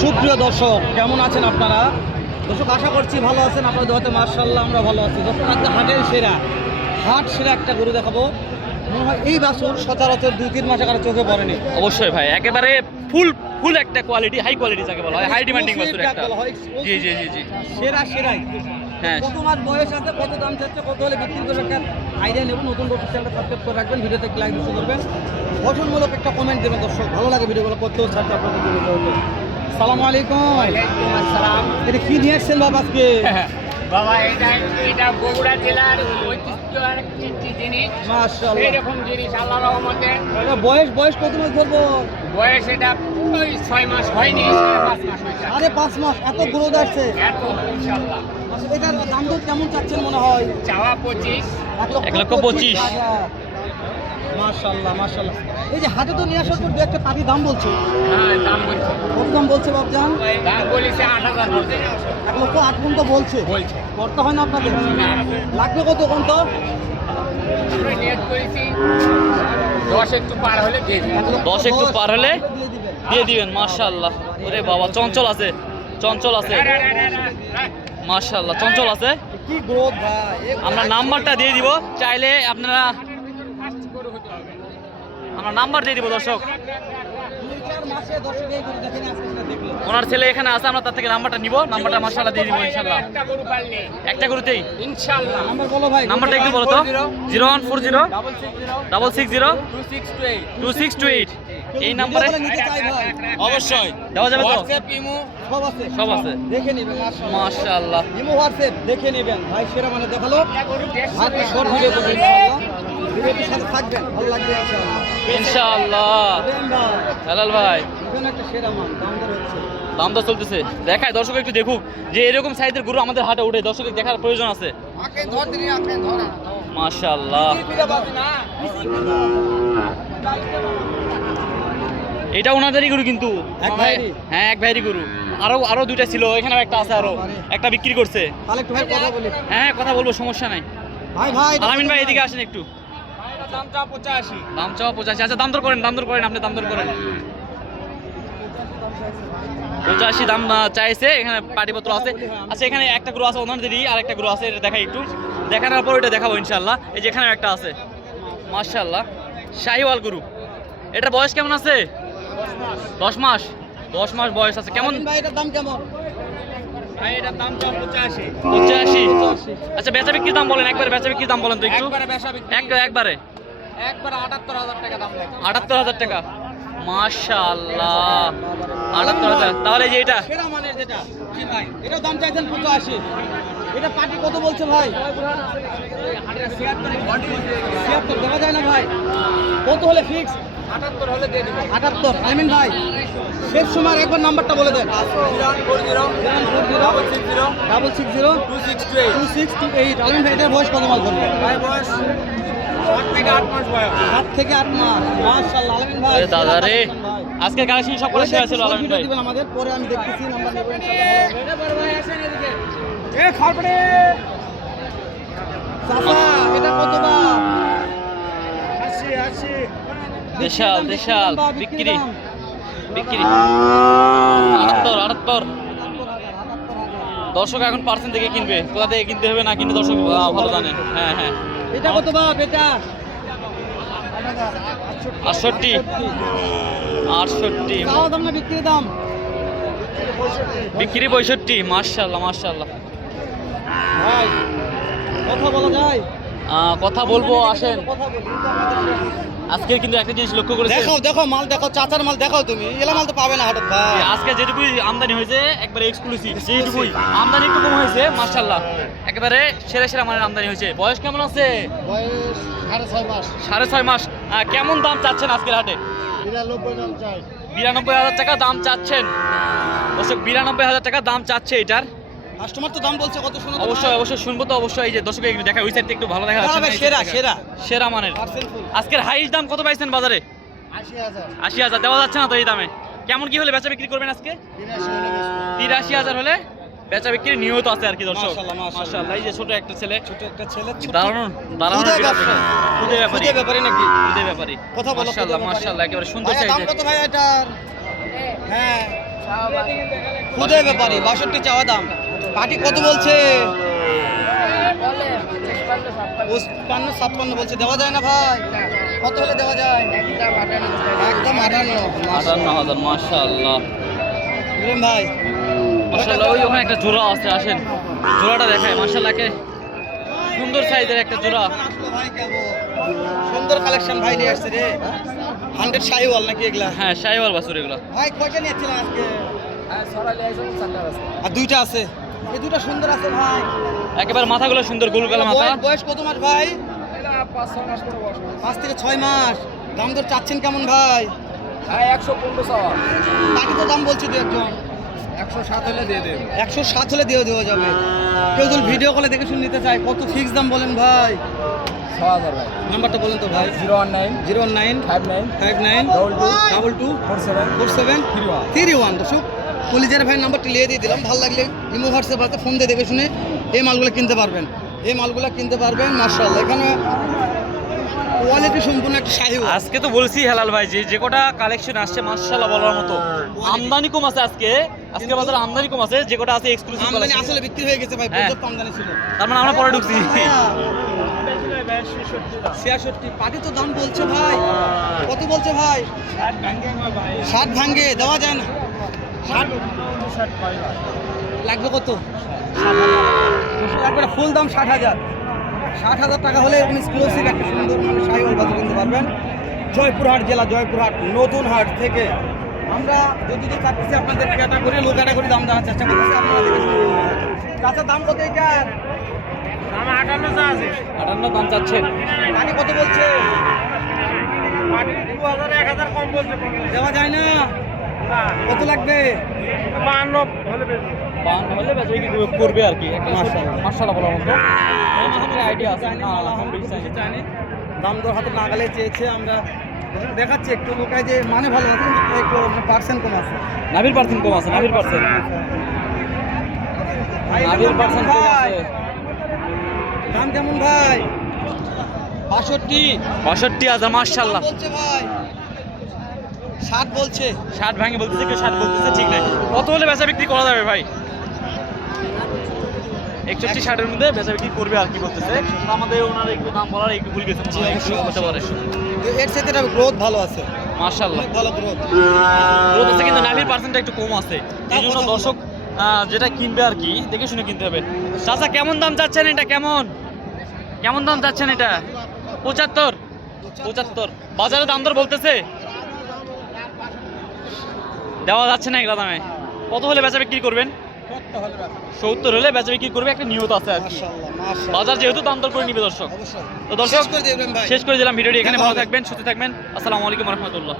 সুপ্রিয় দর্শক, কেমন আছেন আপনারা? দর্শক, আশা করছি ভালো আছেন। আপনাদের হয়তো মাশাআল্লাহ আমরা ভালো আছি। দর্শক, আজকে হাটের হাট সেরা একটা গরু দেখাবো। মনে হয় এই বাছুর সচরাচর 2-3 মাস আগে চোখে পড়েনি। অবশ্যই ভাই, একেবারে ফুল একটা কোয়ালিটি, হাই কোয়ালিটি যাকে বলা হয়, হাই ডিমান্ডিং বাছুর একটা। জি জি জি জি, সেরাই। হ্যাঁ। কত মাস বয়স আছে, কত দাম চাচ্ছে, কত হলে বিক্রি করে একটা আইডিয়া নেব। নতুন চ্যানেলটা সাবস্ক্রাইব করে রাখবেন, ভিডিওতে লাইক দিতে করবেন, গঠনমূলক একটা কমেন্ট দেবেন। দর্শক, ভালো লাগে ভিডিওগুলো করতেও ছাড়তে আপনাদের জন্য। আসসালামু আলাইকুম। ওয়ালাইকুম আসসালাম। এটা কি নিয়ে আসছেন বাবা আজকে? বাবা, এটা বগুড়া জেলার ঐতিহ্যের একটি জিনিস। মাশাআল্লাহ, এরকম জিনিস আল্লাহর রহমতে। এটা বয়স কত মাস ধরবো? বয়স এটা ওই 6 মাস হয়নি, 5 মাস হয়েছে। 5.5 মাস। এত গ্রোথ আসছে। এত ইনশাআল্লাহ। এটার দাম দর কেমন চাচ্ছেন মনে হয়? চাওয়া 25। 1,25,000। মাশাআল্লাহ। এই যে হাটে তো নিয়ে আসার পর দু একটা পাটি দাম বলছে। হ্যাঁ, দাম বলছে। কত দাম বলছে বাবজান? দাম বলেছে 8,000 বলছে। 1,08,000 পর্যন্ত বলছে। করতে হয় না আপনাদের? লাগবে কত কোন তো? আমরা নিয়ত করেছি 10 একটু পার হলে দিয়ে দিই। 10 একটু পার হলে দিয়ে দিবেন। দিয়ে দিবেন। মাশাআল্লাহ, ওরে বাবা, চঞ্চল আছে মাশাআল্লাহ, চঞ্চল আছে। কি গ্রোথ ভাই! আমরা নাম্বারটা দিয়ে দিব, চাইলে আপনারা আমরা নাম্বার দিয়ে দিব। দর্শক, 2-4 মাসে দর্শক এই গরু দেখেন, আজকে আমরা দেখলাম। ওনার ছেলে এখানে আছে, আমরা তার থেকে নাম্বারটা নিব। নাম্বারটা মাশাআল্লাহ দিয়ে দিব ইনশাআল্লাহ। একটা গরু পারলে একটা গরুতেই ইনশাআল্লাহ। নাম্বার বলো ভাই। নাম্বারটা একটু বলো তো। 0140 660 660 2628। 2628। এই নাম্বারে ভিডিও করে নিতে চাই ভাই। অবশ্যই দেওয়া যাবে তো? হোয়াটসঅ্যাপ, ইমো সব আছে। সব আছে। দেখে নেবেন। মাশাআল্লাহ, ইমো হোয়াটসঅ্যাপ দেখে নেবেন ভাই। সেরা মানে দেখালো। গরু হাতে শর্ট ভিডিও করবেন ইনশাআল্লাহ। ভিডিওটির সাথে থাকবেন, ভালো লাগবে ইনশাআল্লাহ। ইনশাআল্লাহ। দেন ভাই, হেলাল ভাই, এখানে একটা সেরা মান দাম দর হচ্ছে। দাম তো চলতেছে। দেখায় দর্শক একটু দেখুক যে এরকম সাইজের গরু আমাদের হাটে উঠে। দর্শকের দেখার প্রয়োজন আছে। মাশাআল্লাহ, এটা ওনাদেরই গরু কিন্তু। এক ভাইয়েরই? হ্যাঁ, এক ভাইয়েরই গরু। আরো দুইটা ছিল, এখানে একটা আছে, আরো একটা বিক্রি করছে। তাহলে একটু ভাই কথা বলি। হ্যাঁ, কথা বলবো, সমস্যা নাই। ভাই আলামিন ভাই, এদিকে আসেন একটু। দামটা 85। দাম চাওয়া 85। আচ্ছা, দাম দর করেন আপনি দাম দর করেন। 85 দাম চাইছে। এখানে পাটিপত্র আছে। আচ্ছা, এখানে একটা গরু আছে ওনাদেরই, আর একটা গরু আছে, এটা দেখাই একটু। দেখানোর পর ওইটা দেখাবো ইনশাআল্লাহ। এই যে এখানে একটা আছে, মাশাআল্লাহ, শাহিওয়াল গরু। এটার বয়স কেমন আছে? 10 মাস। 10 মাস বয়স আছে। কেমন ভাই এটার দাম কেমন? ভাই, এটার দামটা 85। 85। আচ্ছা, বেচা বিক্রির দাম বলেন, একবারে বেচা বিক্রির দাম বলেন তো একটু। একবারে বেচা বিক্রি একবারে 78,000 টাকা দাম লাগে। 78,000 টাকা। মাশাআল্লাহ, 78,000। তাহলে এই যে এটা সেরা মানের যেটা, জি ভাই, এটার দাম চাইছেন 85। এটা পাটি কত বলছে ভাই? 76 দেওয়া যায় না ভাই? কত হলে ফিক্স? 78 হলে দিয়ে দিব। 78। আমিন ভাই, শেষ সময় একবার নাম্বারটা বলে দেন। 040 2628। আমিন ভাই, এটার বয়স কত মাস ধরবে? ভাই, বয়স 7 থেকে 8 মাস বয়স। 7 থেকে 8 মাস। মাশাআল্লাহ আমিন ভাই। আরে দাদা রে, ভাই, আজকের কালেকশন সব করে শেয়ার ছিল আলামিন ভিডিও ভাই। দিবেন আমাদের, পরে আমি দেখতেছি, নাম্বার নেব ইনশাআল্লাহ। এটা বড় ভাই আসেন এদিকে। চাচা, এটা কত দাম? দেশাল বিক্রি 78। দর্শক এখন পার্সেন্ট থেকে কিনবে, কোথা থেকে কিনতে হবে না কিনতে দর্শক ভালো জানেন। হ্যাঁ, এটা কত বাপ? এটা 68। চাওয়া দাম না বিক্রির দাম? বিক্রি 65। মাশাআল্লাহ। ভাই, কথা বলা যায়? কথা বলবো, আসেন। কথা বলি, কিন্তু আমাদের আজকে কিন্তু একটা জিনিস লক্ষ্য করেছেন। দেখো মাল দেখো, চাচার মাল দেখাও তুমি। এলা মাল তো পাবে না হঠাৎ ভাই। আজকে যেটুকুই আমদানি হয়েছে একবারে এক্সক্লুসিভ, যেটুকুই আমদানি একটু কম হয়েছে মাশাআল্লাহ, একেবারে সেরা মানের আমদানি হয়েছে। বয়স কেমন আছে? বয়স 6.5 মাস। 6.5 মাস। কেমন দাম চাচ্ছেন আজকের হাটে? 92 দাম চাই। 92,000 টাকা দাম চাচ্ছেন দর্শক। 92,000 টাকা দাম চাচ্ছে এটার। কাস্টমার তো দাম বলছে কত, শোনো তো অবশ্যই শুনবো তো অবশ্যই। এই যে দর্শক একটু দেখা, ওই সাইড থেকে একটু ভালো দেখা ভাই। যাচ্ছে। ভাই, সেরা মানের। পার্সেন্টফুল। আজকের হাইস্ট দাম কত পাইছেন বাজারে? 80,000। 80,000 দেওয়া যাচ্ছে না তো এই দামে। কেমন কি হলে বেচা বিক্রি করবেন আজকে? 83,000 হলে বেচা বিক্রি নিয়ত আছে আর কি দর্শক। মাশাআল্লাহ। এই যে ছোট একটা ছেলে, দাঁড়ানো খুদে ব্যাপারী নাকি? খুদে ব্যাপারী। কথা বলো। মাশাআল্লাহ একেবারে সুন্দর ভাই, সাইজ। দাম কত ভাই এটার? হ্যাঁ, খুদে ব্যাপারী 62 চাওয়া দাম। পাটি কত বলছে? 55-56 বলছে। দেওয়া যায় না ভাই? কত হলে দেওয়া যায়? একদম 58। 58,000 মাশাআল্লাহ। ইব্রাহিম ভাই মাশাআল্লাহ, ওই ওখানে একটা জোড়া আছে, আসেন জোড়াটা দেখায়। মাশাআল্লাহকে সুন্দর সাইজের একটা জোড়া। ভাই কেমন সুন্দর কালেকশন ভাই নিয়ে আসছে রে। 100 শাহিওয়াল নাকি এগুলা? হ্যাঁ, শাহিওয়াল বাছুর এগুলো। ভাই কয়টা নিয়েছিলেন আজকে? আর দুইটা আছে। এই দুইটা সুন্দর আছে ভাই। একেবারে মাথাগুলো সুন্দর, গোলগাল মাথা। বয়স কত মাস ভাই? 5 থেকে 6 মাস। দাম দর চাচ্ছেন কেমন ভাই? 115 চাওয়া। বাকি তো দাম বলছে দু একজন। 107 হলে দিয়ে দেবে। 107 হলে দিয়ে দেওয়া যাবে। কেউ যদি ভিডিও কলে দেখে শুনে নিতে চায়, কত ফিক্স দাম বলেন ভাই? 6000 ভাই। নাম্বারটা বলেন তো ভাই। 019 019 59 59 22 47 47 31। দর্শক কলিজার ভাই নাম্বারটি লিয়ে দিয়ে দিলাম। ভালো লাগলে ইমো হোয়াটসঅ্যাপ আছে, ফোন দিয়ে দেখে শুনে এই মালগুলো কিনতে পারবেন। মাশাআল্লাহ। এখানে কোয়ালিটি সম্পূর্ণ একটা শাহিওয়াল। আজকে তো বলছি হেলাল ভাই, যে কটা কালেকশন আসছে মাশাআল্লাহ বলার মতো। আমদানি কম আছে আজকে বাজারে আমদানি কম আছে, যে কটা আছে এক্সক্লুসিভ আমদানি কালেকশন। আসলে বিক্রি হয়ে গেছে ভাই, হ্যাঁ। পর্যাপ্ত আমদানি ছিল। তার মানে আমরা পরে ঢুকছি। 66 পাটি তো দাম বলছে ভাই। কত বলছে ভাই? 60 ভাঙ্গে দেওয়া যায় না। 60 লাগবে কত? 60,000 একবারে ফুল দাম 60,000। 60,000 টাকা হলে এরকম এক্সক্লুসিভ একটা সুন্দর মানে শাহিওয়াল বাছুর কিনতে পারবেন। জয়পুরহাট জেলা, জয়পুরহাট নতুন হাট থেকে আমরা যদি চাচ্ছি আপনাদের ক্যাটাগরি লো ক্যাটাগরি দাম দেওয়ার চেষ্টা করতেছি। আপনারা দেখে শুনে নিন। চাচা দাম কত এটার? 58 দাম চাচ্ছেন। পানি কত বলছে? 1000 কম বলছে। দেওয়া যায় না। কত লাগবে? 52 হলে বেশি। 52 হলে বেচা বিক্রি করবে আর কি। একটা মাশাআল্লাহ। মাশাআল্লাহ বলার মতো। আমার আইডিয়া আছে না, চাইনি দাম দর হাতে নাগালে চেয়েছে। আমরা দেখাচ্ছি একটু লোকায় যে মানে ভালো আছে, কিন্তু একটু পার্সেন্ট কম আছে। নাভির পার্সেন্ট কম আছে, নাভির পার্সেন্ট ভাই, নাভির পার্সেন্ট কম ভাই, আছে। দাম কেমন ভাই? 62 62,000 মাশাআল্লাহ। বলছে ভাই। 60 বলছে। 60 ভাঙে বলতেছে, কেউ 60 বলতেছে, ঠিক নাই। কত হলে বেচা বিক্রি করা যাবে ভাই? 61-60 এর মধ্যে বেচা বিক্রি করবে আর কি বলতেছে। তো আমাদের ওনার একটু দাম বলার একটু ভুল গেছে, হতে পারে। এর সাথে গ্রোথ ভালো আছে, মাশাআল্লাহ অনেক ভালো গ্রোথ। গ্রোথ আছে, কিন্তু নাভির পার্সেন্টটা একটু কম আছে। এই জন্য দর্শক যেটা কিনবে আর কি দেখে শুনে কিনতে হবে। চাচা কেমন দাম চাচ্ছেন এটা? কেমন দাম চাচ্ছেন এটা? 75। বাজারে দাম দর বলতেছে, দেওয়া যাচ্ছে না এগুলো দামে। কত হলে বেচা বিক্রি করবেন? 70 হলে বেচা বিক্রি করবে, একটা নিয়ত আছে আর কি। মাশাআল্লাহ, মাশাআল্লাহ। বাজার যেহেতু দাম দর করে নিবে দর্শক। অবশ্যই। তো দর্শক শেষ করে দিবেন ভাই। শেষ করে দিলাম ভিডিওটি এখানে। দেখা ভালো হবে। থাকবেন, সুস্থ থাকবেন। আসসালামু আলাইকুম রহমতুল্লাহ।